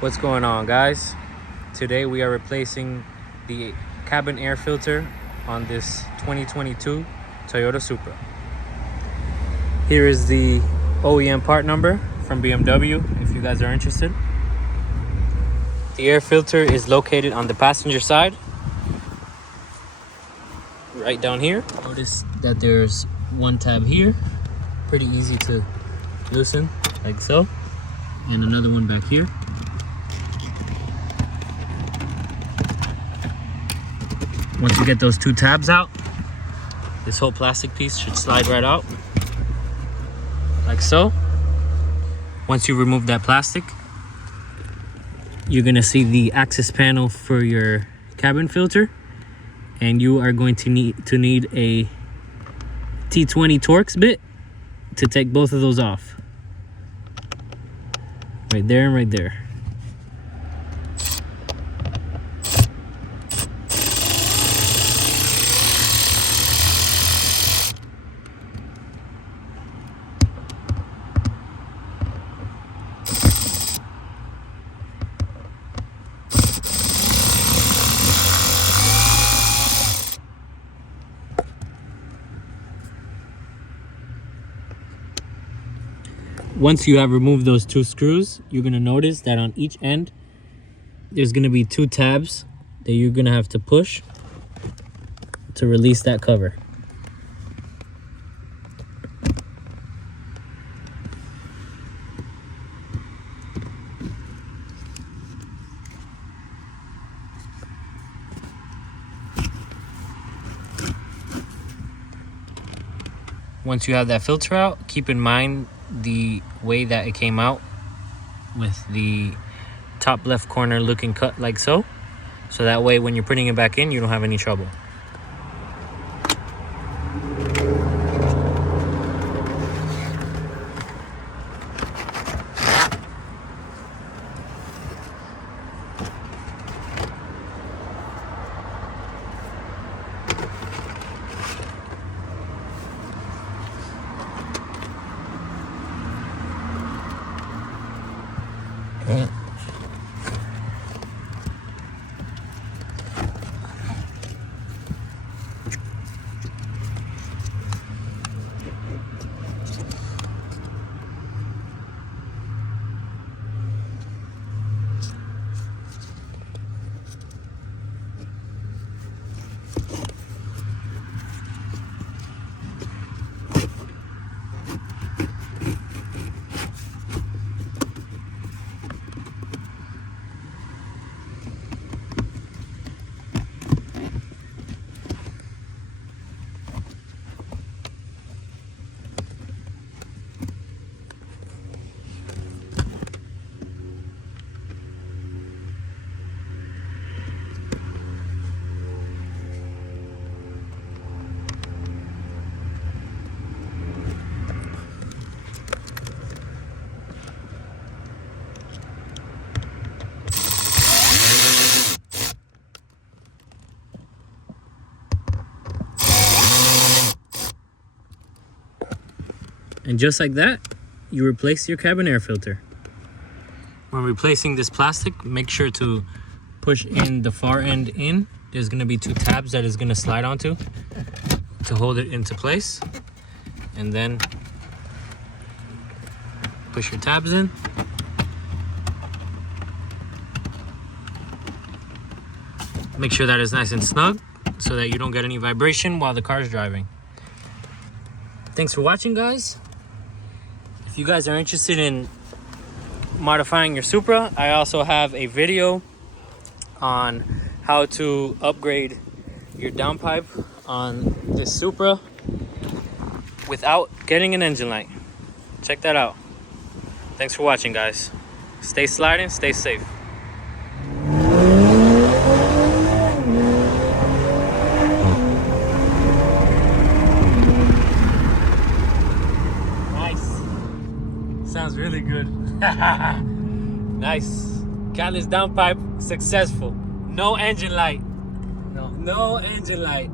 What's going on, guys? Today we are replacing the cabin air filter on this 2022 Toyota Supra. Here is the OEM part number from BMW if you guys are interested. The air filter is located on the passenger side, right down here. Notice that there's one tab here, pretty easy to loosen like so, and another one back here. Once you get those two tabs out, this whole plastic piece should slide right out, like so. Once you remove that plastic, you're gonna see the access panel for your cabin filter, and you are going to need a T20 Torx bit to take both of those off. Right there and right there. Once you have removed those two screws, you're gonna notice that on each end, there's gonna be two tabs that you're gonna have to push to release that cover. Once you have that filter out, keep in mind the way that it came out, with the top left corner looking cut like so. So that way when you're putting it back in, you don't have any trouble. And just like that, you replace your cabin air filter. When replacing this plastic, make sure to push in the far end in. There's gonna be two tabs that is gonna slide onto to hold it into place. And then push your tabs in. Make sure that is nice and snug so that you don't get any vibration while the car is driving. Thanks for watching, guys. If you guys are interested in modifying your Supra, I also have a video on how to upgrade your downpipe on this Supra without getting an engine light. Check that out. Thanks for watching, guys. Stay sliding, stay safe. Sounds really good. Nice. Catalyst downpipe successful. No engine light. No engine light.